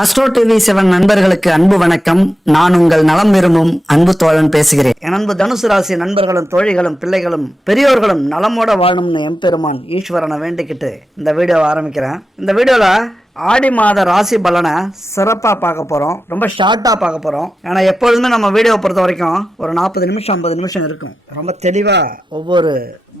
astro TV seven நண்பர்களுக்கு அன்பு வணக்கம் நான் உங்கள் நலம் விரும்பும் அன்பு தோழன் பேசுகிறேன் என் அன்பு தனுசு ராசி நண்பர்களும் தோழிகளும் பிள்ளைகளும் பெரியோர்களும் நலமோட வாழணும்னு எம்பெருமான் ஈஸ்வரனை வேண்டிக்கிட்டு இந்த வீடியோவை ஆரம்பிக்கிறேன் இந்த வீடியோவில் ஆடி மாத ராசி பலனை சிறப்பாக பார்க்க போகிறோம் ரொம்ப ஷார்ட்டாக பார்க்க போகிறோம் ஏன்னா எப்பொழுதுமே நம்ம வீடியோ பொறுத்த வரைக்கும் ஒரு நாற்பது நிமிஷம் ஐம்பது நிமிஷம் இருக்கும் ரொம்ப தெளிவாக ஒவ்வொரு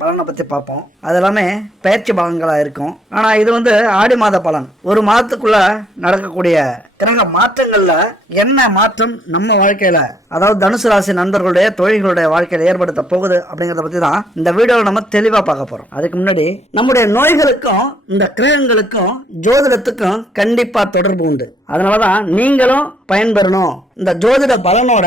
பலனை பற்றி பார்ப்போம் அது எல்லாமே பயிற்சி பலன்களாக இருக்கும் ஆனால் இது வந்து ஆடி மாத பலன் ஒரு மாதத்துக்குள்ளே நடக்கக்கூடிய கிரக மாற்றங்கள்ல என்ன மாற்றம் நம்ம வாழ்க்கையில அதாவது தனுசு ராசி நண்பர்களுடைய தொழில்களுடைய வாழ்க்கையில ஏற்படுத்த போகுது அப்படிங்கறத பத்தி தான் இந்த வீடியோவில் நம்ம தெளிவா பார்க்க போறோம் அதுக்கு முன்னாடி நம்முடைய நோய்களுக்கும் இந்த கிரகங்களுக்கும் ஜோதிடத்துக்கும் கண்டிப்பா தொடர்பு உண்டு அதனாலதான் நீங்களும் பயன்பெறணும் இந்த ஜோதிட பலனோட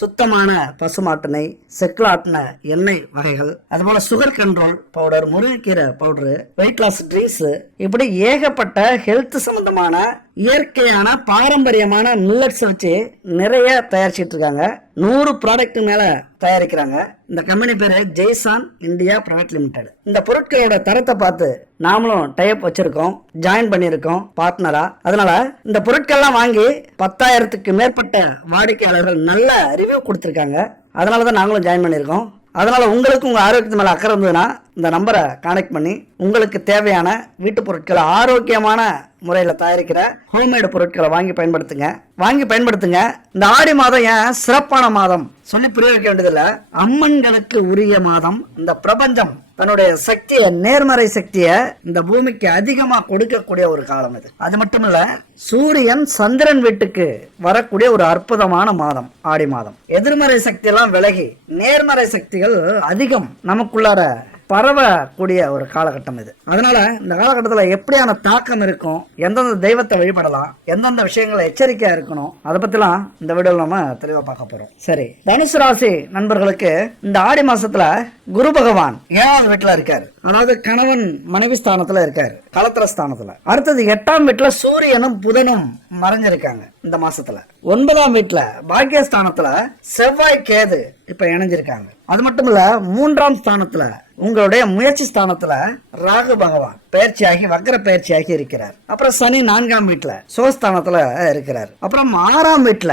சுத்தமான பசுமாட்டினை செக்லாட்டின எண்ணெய் வகைகள் அதுபோல சுகர் கண்ட்ரோல் பவுடர் முருங்கைக்கீரை பவுடர் வெயிட் லாஸ் ட்ரீஸ் இப்படி ஏகப்பட்ட ஹெல்த் சம்பந்தமான இயற்கையான பாரம்பரியமான மில்லட்ஸ் வச்சு நிறைய தயாரிச்சிட்டு இருக்காங்க நூறு ப்ராடக்ட் மேல தயாரிக்கிறாங்க இந்த கம்பெனி பேரு ஜெய்சான் இந்தியா பிரைவேட் லிமிடெட் இந்த பொருட்களோட தரத்தை பார்த்து நாமளும் டைப் வச்சிருக்கோம் ஜாயின் பண்ணியிருக்கோம் பார்ட்னரா அதனால இந்த பொருட்கள்லாம் வாங்கி பத்தாயிரத்துக்கு மேற்பட்ட வாடிக்கையாளர்கள் நல்ல ரிவ்யூ கொடுத்துருக்காங்க அதனால தான் நாங்களும் ஜாயின் பண்ணியிருக்கோம் அதனால உங்களுக்கு உங்க ஆரோக்கியத்து மேல அக்கறை இருந்ததுன்னா இந்த நம்பரை கனெக்ட் பண்ணி உங்களுக்கு தேவையான வீட்டு பொருட்களை ஆரோக்கியமான முறையில் தயாரிக்கிற ஹோம்மேடு பொருட்களை வாங்கி பயன்படுத்துங்க வாங்கி பயன்படுத்துங்க இந்த ஆடி மாதம் ஏன் சிறப்பான மாதம் சொல்லி புரிய வைக்க வேண்டியதில்லை அம்மன்களுக்கு உரிய மாதம் இந்த பிரபஞ்சம் தன்னுடைய சக்தியை நேர்மறை சக்தியை இந்த பூமிக்கு அதிகமாக கொடுக்கக்கூடிய ஒரு காலம் இது அது மட்டும் இல்லை சூரியன் சந்திரன் வீட்டுக்கு வரக்கூடிய ஒரு அற்புதமான மாதம் ஆடி மாதம் எதிர்மறை சக்தியெல்லாம் விலகி நேர்மறை சக்திகள் அதிகம் நமக்குள்ளார பரவக்கூடிய ஒரு காலகட்டம் இது அதனால இந்த காலகட்டத்தில் எப்படியான தாக்கம் இருக்கும் எந்தெந்த தெய்வத்தை வழிபடலாம் எந்தெந்த விஷயங்களை எச்சரிக்கையா இருக்கணும் அதை பத்திலாம் இந்த வீடியோ நம்ம தெளிவாக பார்க்க போறோம் சரி தனுசு ராசி நண்பர்களுக்கு இந்த ஆடி மாசத்துல குரு பகவான் ஏழாவது வீட்டில் இருக்காரு அதாவது கணவன் மனைவி ஸ்தானத்தில் இருக்கார் கலத்திர ஸ்தானத்தில் அடுத்தது எட்டாம் வீட்டில் சூரியனும் புதனும் மறைஞ்சிருக்காங்க இந்த மாசத்துல ஒன்பதாம் வீட்டில் பாக்கியஸ்தானத்தில் செவ்வாய் கேது இப்போ இணைஞ்சிருக்காங்க அது மட்டும் இல்ல மூன்றாம் ஸ்தானத்தில் உங்களுடைய முயற்சி ஸ்தானத்தில் ராகு பகவான் பயிற்சியாகி வக்கர பயிற்சியாகி இருக்கிறார் அப்புறம் சனி நான்காம் வீட்டில் சிவஸ்தானத்துல இருக்கிறார் அப்புறம் ஆறாம் வீட்டுல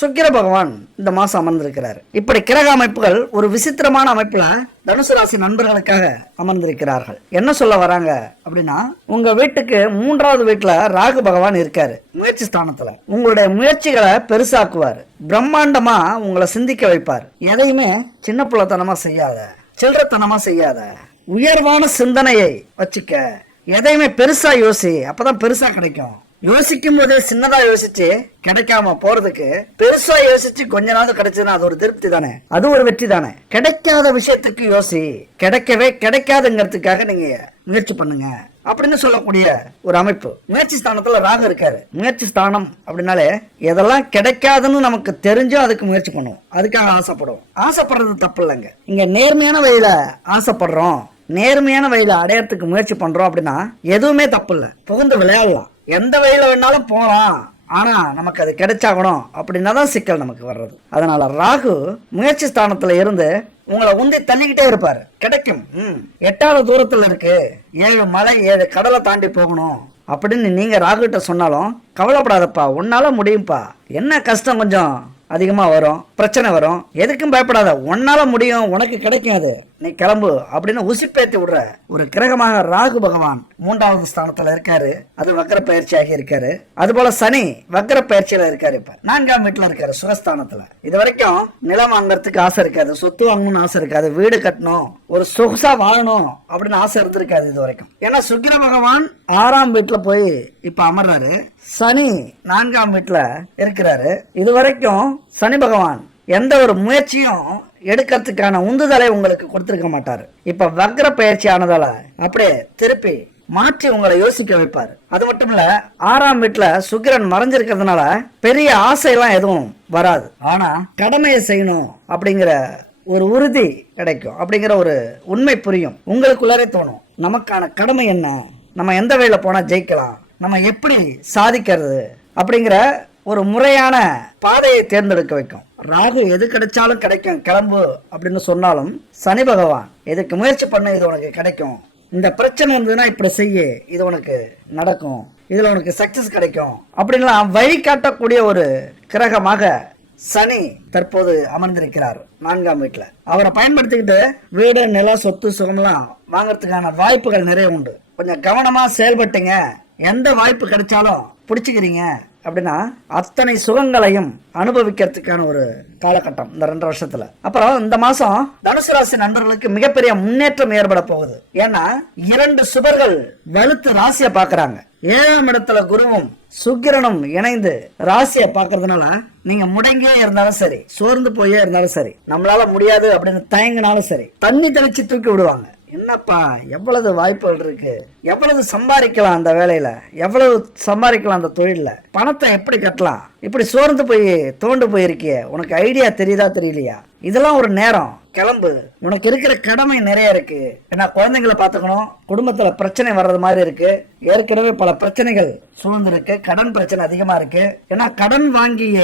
சுக்கிர பகவான் இந்த மாசம் அமர்ந்திருக்கிறார் இப்படி கிரக அமைப்புகள் ஒரு விசித்திரமான அமைப்புல தனுசு ராசி நண்பர்களுக்காக அமர்ந்திருக்கிறார்கள் என்ன சொல்ல வராங்க அப்படின்னா உங்க வீட்டுக்கு மூன்றாவது வீட்டுல ராகு பகவான் இருக்காரு முயற்சி ஸ்தானத்துல உங்களுடைய முயற்சிகளை பெருசாக்குவார் பிரம்மாண்டமா உங்களை சிந்திக்க வைப்பார் எதையுமே சின்ன பிள்ளைத்தனமா செய்யாத சில்லறத்தனமா செய்யாத உயர்வான சிந்தனையை வச்சுக்க எதையுமே பெருசா யோசி அப்பதான் பெருசா கிடைக்கும் யோசிக்கும் போதே சின்னதா யோசிச்சு கிடைக்காம போறதுக்கு பெருசா யோசிச்சு கொஞ்ச நாள் கிடைச்சதுன்னா அது ஒரு திருப்தி தானே அது ஒரு வெற்றி தானே கிடைக்காத விஷயத்துக்கு யோசி கிடைக்கவே கிடைக்காதுங்கிறதுக்காக நீங்க முயற்சி பண்ணுங்க அப்படின்னு சொல்லக்கூடிய ஒரு அமைப்பு முயற்சி ஸ்தானத்துல ராக இருக்காரு முயற்சி ஸ்தானம் அப்படின்னாலே எதெல்லாம் கிடைக்காதுன்னு நமக்கு தெரிஞ்சோ அதுக்கு முயற்சி பண்ணுவோம் அதுக்காக ஆசைப்படுவோம் ஆசைப்படுறது தப்பு இல்லைங்க இங்க நேர்மையான வழியில ஆசைப்படுறோம் நேர்மையான வயலை அடையறதுக்கு முயற்சி பண்ணுறோம் அப்படின்னா எதுவுமே தப்பு இல்லை புகுந்து விளையாடலாம் எந்த வயலில் வேணாலும் போகலாம் ஆனால் நமக்கு அது கிடைச்சாகணும் அப்படின்னா தான் சிக்கல் நமக்கு வர்றது அதனால் ராகு முயற்சி ஸ்தானத்தில் இருந்து உங்களை உந்தி தள்ளிக்கிட்டே இருப்பார் கிடைக்கும் ம் எட்டாவது தூரத்தில் இருக்கு ஏழு மலை ஏழு கடலை தாண்டி போகணும் அப்படின்னு நீங்கள் ராகுகிட்ட சொன்னாலும் கவலைப்படாதப்பா உன்னால் முடியும்ப்பா என்ன கஷ்டம் கொஞ்சம் அதிகமாக வரும் பிரச்சனை வரும் எதுக்கும் பயப்படாத உன்னால் முடியும் உனக்கு கிடைக்கும் அது நீ கிளம்பு அப்படின்னு உசிப்பேத்தி விடுற ஒரு கிரகமாக ராகு பகவான் மூன்றாவது ஸ்தானத்துல இருக்காரு அது வக்கர பயிற்சியாக இருக்காரு அது போல சனி வக்கர பயிற்சியில இருக்காரு இப்ப நான்காம் வீட்டுல இருக்காரு சுகஸ்தானத்துல இது வரைக்கும் நிலம் வாங்குறதுக்கு ஆசை இருக்காது சொத்து வாங்கணும்னு ஆசை இருக்காது வீடு கட்டணும் ஒரு சொகுசா வாழணும் அப்படின்னு ஆசை இருந்திருக்காது இது வரைக்கும் ஏன்னா சுக்கிர பகவான் ஆறாம் வீட்டுல போய் இப்ப அமர்றாரு சனி நான்காம் வீட்டுல இருக்கிறாரு இது வரைக்கும் சனி பகவான் எந்த ஒரு முயற்சியும் எடுக்கிறதுக்கான உந்துதலை உங்களுக்கு கொடுத்துருக்க மாட்டார் இப்போ வக்ர பயிற்சி ஆனதால அப்படியே திருப்பி மாற்றி உங்களை யோசிக்க வைப்பார் அது மட்டும் இல்ல ஆறாம் வீட்டுல சுக்கிரன் மறைஞ்சிருக்கிறதுனால பெரிய ஆசையெல்லாம் எதுவும் வராது ஆனா கடமையை செய்யணும் அப்படிங்கிற ஒரு உறுதி கிடைக்கும் அப்படிங்கிற ஒரு உண்மை புரியும் உங்களுக்குள்ளாரே தோணும் நமக்கான கடமை என்ன நம்ம எந்த வழியில போனா ஜெயிக்கலாம் நம்ம எப்படி சாதிக்கிறது அப்படிங்கிற ஒரு முறையான பாதையை தேர்ந்தெடுக்க வைக்கும் ராகு எது கிடைச்சாலும் கிடைக்கும் கிளம்பு அப்படின்னு சொன்னாலும் சனி பகவான் எதுக்கு முயற்சி பண்ண இது உனக்கு கிடைக்கும் இந்த பிரச்சனை வந்ததுன்னா இப்படி செய்ய இது உனக்கு நடக்கும் இதில் உனக்கு சக்சஸ் கிடைக்கும் அப்படின்லாம் வழிகாட்டக்கூடிய ஒரு கிரகமாக சனி தற்போது அமர்ந்திருக்கிறார் நான்காம் வீட்டில் அவரை பயன்படுத்திக்கிட்டு வீடு நிலம் சொத்து சுகம்லாம் வாங்கறதுக்கான வாய்ப்புகள் நிறைய உண்டு கொஞ்சம் கவனமாக செயல்பட்டீங்க எந்த வாய்ப்பு கிடைச்சாலும் பிடிச்சிக்கிறீங்க அப்படின்னா அத்தனை சுகங்களையும் அனுபவிக்கிறதுக்கான ஒரு காலகட்டம் இந்த ரெண்டு வருஷத்துல அப்புறம் இந்த மாசம் தனுசு ராசி நண்பர்களுக்கு மிகப்பெரிய முன்னேற்றம் ஏற்பட போகுது ஏன்னா இரண்டு சுபர்கள் வலுத்து ராசியை பாக்குறாங்க ஏழாம் இடத்துல குருவும் சுக்கிரனும் இணைந்து ராசியை பார்க்கறதுனால நீங்க முடங்கியே இருந்தாலும் சரி சோர்ந்து போயே இருந்தாலும் சரி நம்மளால முடியாது அப்படின்னு தயங்கினாலும் சரி தண்ணி தெளிச்சு தூக்கி விடுவாங்க என்னப்பா எவ்வளவு வாய்ப்புகள் இருக்கு எவ்வளவு சம்பாதிக்கலாம் அந்த வேலையில எவ்வளவு சம்பாதிக்கலாம் அந்த தொழிலில் பணத்தை எப்படி கட்டலாம் இப்படி சோர்ந்து போய் தோண்டு போயிருக்கிய உனக்கு ஐடியா தெரியுதா தெரியலையா இதெல்லாம் ஒரு நேரம் கிளம்பு உனக்கு இருக்கிற கடமை நிறைய இருக்கு ஏன்னா குழந்தைங்களை பார்த்துக்கணும் குடும்பத்துல பிரச்சனை வர்றது மாதிரி இருக்கு ஏற்கனவே பல பிரச்சனைகள் சூழ்ந்திருக்கு கடன் பிரச்சனை அதிகமா இருக்கு ஏன்னா கடன் வாங்கிய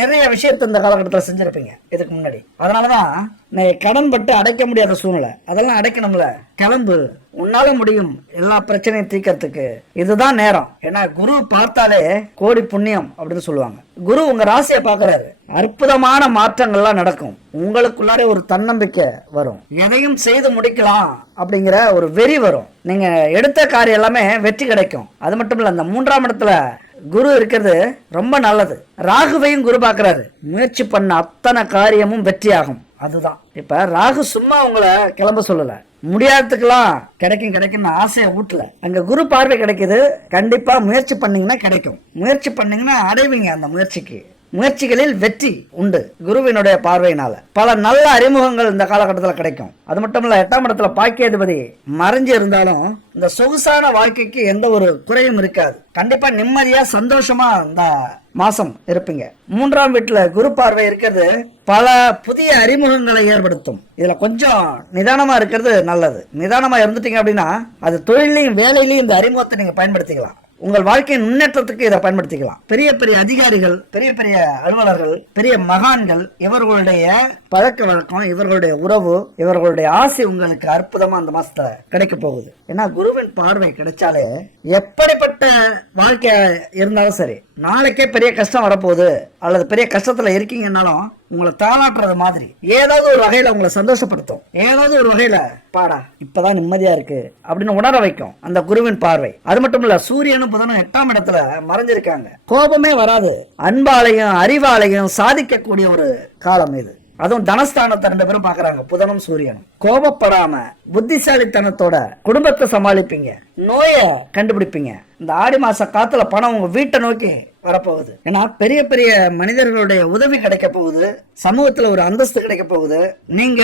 நிறைய விஷயத்த இந்த காலகட்டத்தில் செஞ்சிருப்பீங்க இதுக்கு முன்னாடி அதனாலதான் கடன் பட்டு அடைக்க முடியாத சூழ்நிலை அதெல்லாம் அடைக்கணும்ல கிளம்பு உன்னால முடியும் எல்லா பிரச்சனையும் தீக்கிறதுக்கு இதுதான் நேரம் ஏன்னா குரு பார்த்தாலே கோடி புண்ணியம் அப்படின்னு சொல்லுவாங்க குரு உங்க ராசியை பாக்குறாரு அற்புதமான மாற்றங்கள்லாம் நடக்கும் உங்களுக்குள்ளாரே ஒரு தன்னம்பிக்கை வரும் எதையும் செய்து முடிக்கலாம் அப்படிங்கிற ஒரு வெறி வரும் நீங்க எடுத்த காரியம் எல்லாமே வெற்றி கிடைக்கும் அது மட்டும் இல்ல அந்த மூன்றாம் இடத்துல குரு இருக்கிறது ரொம்ப நல்லது ராகுவையும் குரு பாக்குறாரு முயற்சி பண்ண அத்தனை காரியமும் வெற்றியாகும் அதுதான் இப்போ ராகு சும்மா உங்களை கிளம்ப சொல்லலை முடியாததுக்கெல்லாம் கிடைக்கும் கிடைக்கும்னு ஆசையை ஊட்டல அங்கே குரு பார்வை கிடைக்குது கண்டிப்பாக முயற்சி பண்ணீங்கன்னா கிடைக்கும் முயற்சி பண்ணீங்கன்னா அடைவீங்க அந்த முயற்சிக்கு முயற்சிகளில் வெற்றி உண்டு குருவினுடைய பார்வையினால பல நல்ல அறிமுகங்கள் இந்த காலகட்டத்தில் கிடைக்கும் அது மட்டும் இல்ல எட்டாம் இடத்துல பாக்கியாதிபதி மறைஞ்சு இருந்தாலும் இந்த சொகுசான வாழ்க்கைக்கு எந்த ஒரு குறையும் இருக்காது கண்டிப்பா நிம்மதியா சந்தோஷமா இந்த மாசம் இருப்பீங்க மூன்றாம் வீட்டுல குரு பார்வை இருக்கிறது பல புதிய அறிமுகங்களை ஏற்படுத்தும் இதுல கொஞ்சம் நிதானமா இருக்கிறது நல்லது நிதானமா இருந்துட்டீங்க அப்படின்னா அது தொழிலையும் வேலையிலையும் இந்த அறிமுகத்தை நீங்க பயன்படுத்திக்கலாம் உங்கள் வாழ்க்கையின் முன்னேற்றத்துக்கு இதை பயன்படுத்திக்கலாம் பெரிய பெரிய அதிகாரிகள் பெரிய பெரிய அலுவலர்கள் பெரிய மகான்கள் இவர்களுடைய பழக்க வழக்கம் இவர்களுடைய உறவு இவர்களுடைய ஆசை உங்களுக்கு அற்புதமா அந்த மாசத்துல கிடைக்க போகுது ஏன்னா குருவின் பார்வை கிடைச்சாலே எப்படிப்பட்ட வாழ்க்கை இருந்தாலும் சரி நாளைக்கே பெரிய கஷ்டம் வரப்போகுது அல்லது பெரிய கஷ்டத்தில் இருக்கீங்கன்னாலும் உங்களை தாளாட்டுறது மாதிரி ஏதாவது ஒரு வகையில் உங்களை சந்தோஷப்படுத்தும் ஏதாவது ஒரு வகையில் பாடா இப்போதான் நிம்மதியாக இருக்கு அப்படின்னு உணர வைக்கும் அந்த குருவின் பார்வை அது மட்டும் இல்லை சூரியனும் புதனும் எட்டாம் இடத்துல மறைஞ்சிருக்காங்க கோபமே வராது அன்பாலையும் அறிவாலையும் சாதிக்கக்கூடிய ஒரு காலம் இது அதுவும் தனஸ்தானத்தை ரெண்டு பேரும் பாக்குறாங்க புதனும் சூரியனும் கோபப்படாம புத்திசாலித்தனத்தோட குடும்பத்தை சமாளிப்பீங்க நோயை கண்டுபிடிப்பீங்க இந்த ஆடி மாத காத்துல பணம் உங்க வீட்டை நோக்கி வரப்போகுது ஏன்னா பெரிய பெரிய மனிதர்களுடைய உதவி கிடைக்க போகுது சமூகத்தில் ஒரு அந்தஸ்து கிடைக்க போகுது நீங்க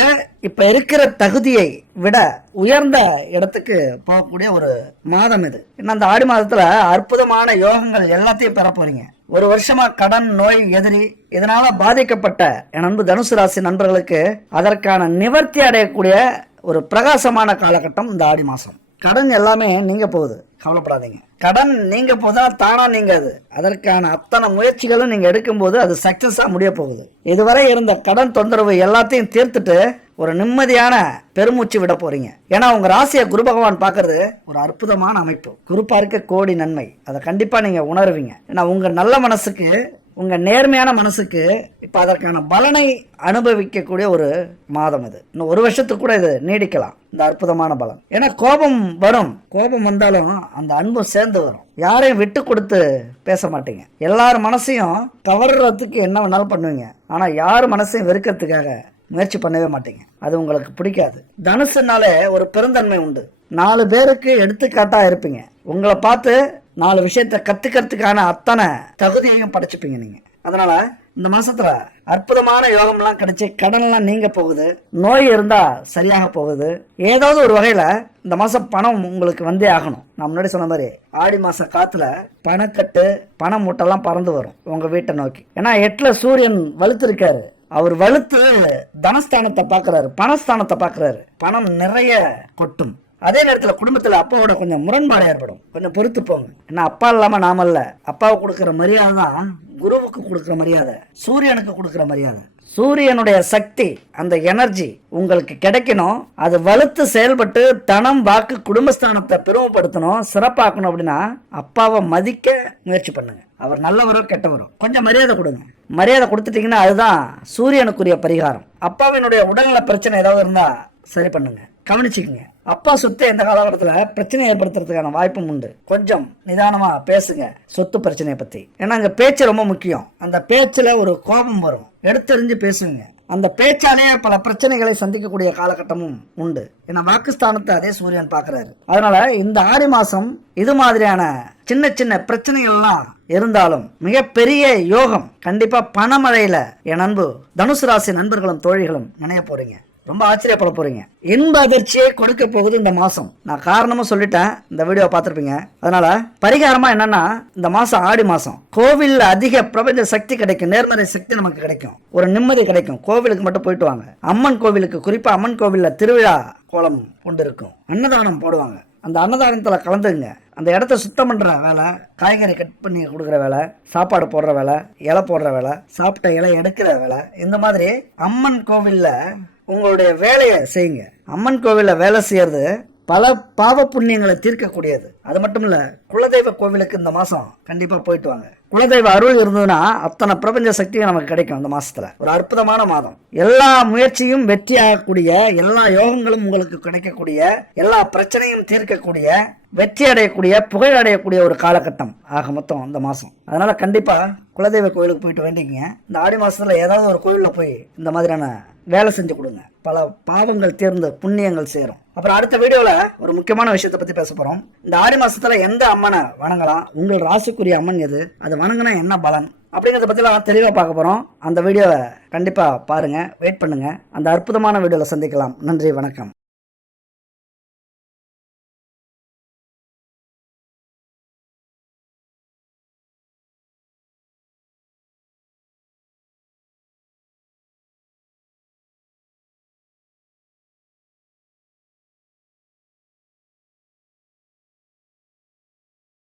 இப்ப இருக்கிற தகுதியை விட உயர்ந்த இடத்துக்கு போகக்கூடிய ஒரு மாதம் இது ஏன்னா அந்த ஆடி மாதத்துல அற்புதமான யோகங்கள் எல்லாத்தையும் பெற போறீங்க ஒரு வருஷமா கடன் நோய் எதிரி இதனால பாதிக்கப்பட்ட என் அன்பு தனுசு ராசி நண்பர்களுக்கு அதற்கான நிவர்த்தி அடையக்கூடிய ஒரு பிரகாசமான காலகட்டம் இந்த ஆடி மாசம் கடன் எல்லாமே நீங்கள் போகுது கவலைப்படாதீங்க கடன் நீங்கள் போதா தானா நீங்கள் அது அதற்கான அத்தனை முயற்சிகளும் நீங்கள் எடுக்கும்போது அது சக்ஸஸாக முடிய போகுது இதுவரை இருந்த கடன் தொந்தரவு எல்லாத்தையும் தீர்த்துட்டு ஒரு நிம்மதியான பெருமூச்சு விட போறீங்க ஏன்னா உங்க ராசியை குரு பகவான் பாக்குறது ஒரு அற்புதமான அமைப்பு குரு இருக்க கோடி நன்மை அதை கண்டிப்பா நீங்க உணர்வீங்க ஏன்னா உங்க நல்ல மனசுக்கு உங்கள் நேர்மையான மனசுக்கு இப்போ அதற்கான பலனை அனுபவிக்கக்கூடிய ஒரு மாதம் இது இன்னும் ஒரு வருஷத்துக்கு கூட இது நீடிக்கலாம் இந்த அற்புதமான பலன் ஏன்னா கோபம் வரும் கோபம் வந்தாலும் அந்த அன்பும் சேர்ந்து வரும் யாரையும் விட்டு கொடுத்து பேச மாட்டீங்க எல்லார் மனசையும் தவறுறதுக்கு என்ன வேணாலும் பண்ணுவீங்க ஆனால் யார் மனசையும் வெறுக்கிறதுக்காக முயற்சி பண்ணவே மாட்டீங்க அது உங்களுக்கு பிடிக்காது தனுசுனாலே ஒரு பெருந்தன்மை உண்டு நாலு பேருக்கு எடுத்துக்காட்டாக இருப்பீங்க உங்களை பார்த்து நாலு விஷயத்த கத்துக்கிறதுக்கான அத்தனை தகுதியையும் படைச்சிப்பீங்க நீங்கள் அதனால் இந்த மாசத்துல அற்புதமான யோகம்லாம் கிடைச்சி கடன்லாம் நீங்க போகுது நோய் இருந்தா சரியாக போகுது ஏதாவது ஒரு வகையில இந்த மாசம் பணம் உங்களுக்கு வந்தே ஆகணும் நான் முன்னாடி சொன்ன மாதிரி ஆடி மாச காத்துல பணக்கட்டு பண மூட்டைலாம் பறந்து வரும் உங்க வீட்டை நோக்கி ஏன்னா எட்டுல சூரியன் வலுத்திருக்காரு அவர் வலுத்து தனஸ்தானத்தை பார்க்குறாரு பணஸ்தானத்தை பார்க்குறாரு பணம் நிறைய கொட்டும் அதே நேரத்தில் குடும்பத்தில் அப்பாவோட கொஞ்சம் முரண்பாடு ஏற்படும் கொஞ்சம் பொறுத்து போங்க ஏன்னா அப்பா இல்லாமல் நாமல்ல இல்லை அப்பாவை கொடுக்குற மரியாதை தான் குருவுக்கு கொடுக்குற மரியாதை சூரியனுக்கு கொடுக்குற மரியாதை சூரியனுடைய சக்தி அந்த எனர்ஜி உங்களுக்கு கிடைக்கணும் அது வலுத்து செயல்பட்டு தனம் வாக்கு குடும்பஸ்தானத்தை பெருமைப்படுத்தணும் சிறப்பாக்கணும் அப்படின்னா அப்பாவை மதிக்க முயற்சி பண்ணுங்க அவர் நல்லவரோ கெட்டவரோ கொஞ்சம் மரியாதை கொடுங்க மரியாதை கொடுத்துட்டீங்கன்னா அதுதான் சூரியனுக்குரிய பரிகாரம் அப்பாவினுடைய உடல்நல பிரச்சனை ஏதாவது இருந்தால் சரி பண்ணுங்க கவனிச்சுக்கோங்க அப்பா சொத்து இந்த காலகட்டத்தில் பிரச்சனை ஏற்படுத்துறதுக்கான வாய்ப்பும் உண்டு கொஞ்சம் நிதானமாக பேசுங்க சொத்து பிரச்சனையை பற்றி ஏன்னா அங்கே பேச்சு ரொம்ப முக்கியம் அந்த பேச்சில் ஒரு கோபம் வரும் எடுத்தறிஞ்சு பேசுங்க அந்த பேச்சாலே பல பிரச்சனைகளை சந்திக்கக்கூடிய காலகட்டமும் உண்டு ஏன்னா வாக்குஸ்தானத்தை அதே சூரியன் பார்க்குறாரு அதனால இந்த ஆடி மாதம் இது மாதிரியான சின்ன சின்ன பிரச்சனைகள்லாம் இருந்தாலும் மிகப்பெரிய யோகம் கண்டிப்பாக பணமழையில் என் அன்பு தனுசு ராசி நண்பர்களும் தோழிகளும் நினைய போகிறீங்க ரொம்ப ஆச்சரியப்பட போகிறீங்க இன்ப அதிர்ச்சியை கொடுக்க போகுது இந்த மாதம் நான் காரணமாக சொல்லிட்டேன் இந்த வீடியோ பார்த்துருப்பீங்க அதனால் பரிகாரமாக என்னென்னா இந்த மாதம் ஆடி மாதம் கோவிலில் அதிக பிரபஞ்ச சக்தி கிடைக்கும் நேர்மறை சக்தி நமக்கு கிடைக்கும் ஒரு நிம்மதி கிடைக்கும் கோவிலுக்கு மட்டும் போயிட்டு வாங்க அம்மன் கோவிலுக்கு குறிப்பாக அம்மன் கோவிலில் திருவிழா கோலம் கொண்டு இருக்கும் அன்னதானம் போடுவாங்க அந்த அன்னதானத்தில் கலந்துங்க அந்த இடத்த சுத்தம் பண்ணுற வேலை காய்கறி கட் பண்ணி கொடுக்குற வேலை சாப்பாடு போடுற வேலை இலை போடுற வேலை சாப்பிட்ட இலை எடுக்கிற வேலை இந்த மாதிரி அம்மன் கோவிலில் உங்களுடைய வேலையை செய்யுங்க அம்மன் கோவிலில் வேலை செய்கிறது பல பாவ புண்ணியங்களை தீர்க்கக்கூடியது அது மட்டும் இல்லை குலதெய்வ கோவிலுக்கு இந்த மாதம் கண்டிப்பாக போயிட்டு வாங்க குலதெய்வ அருள் இருந்ததுன்னா அத்தனை பிரபஞ்ச சக்தியும் நமக்கு கிடைக்கும் இந்த மாசத்துல ஒரு அற்புதமான மாதம் எல்லா முயற்சியும் வெற்றியாகக்கூடிய எல்லா யோகங்களும் உங்களுக்கு கிடைக்கக்கூடிய எல்லா பிரச்சனையும் தீர்க்கக்கூடிய வெற்றி அடையக்கூடிய புகழ் அடையக்கூடிய ஒரு காலகட்டம் ஆக மொத்தம் அந்த மாதம் அதனால் கண்டிப்பாக குலதெய்வ கோயிலுக்கு போயிட்டு வேண்டிங்க இந்த ஆடி மாதத்தில் ஏதாவது ஒரு கோயிலில் போய் இந்த மாதிரியான வேலை செஞ்சு கொடுங்க பல பாவங்கள் தேர்ந்து புண்ணியங்கள் சேரும் அப்புறம் அடுத்த வீடியோவில் ஒரு முக்கியமான விஷயத்தை பற்றி பேச போகிறோம் இந்த ஆடி மாதத்தில் எந்த அம்மனை வணங்கலாம் உங்கள் ராசிக்குரிய அம்மன் எது அது வணங்கினா என்ன பலன் அப்படிங்கிறத பற்றிலாம் தெளிவாக பார்க்க போகிறோம் அந்த வீடியோவை கண்டிப்பாக பாருங்கள் வெயிட் பண்ணுங்கள் அந்த அற்புதமான வீடியோவில் சந்திக்கலாம் நன்றி வணக்கம்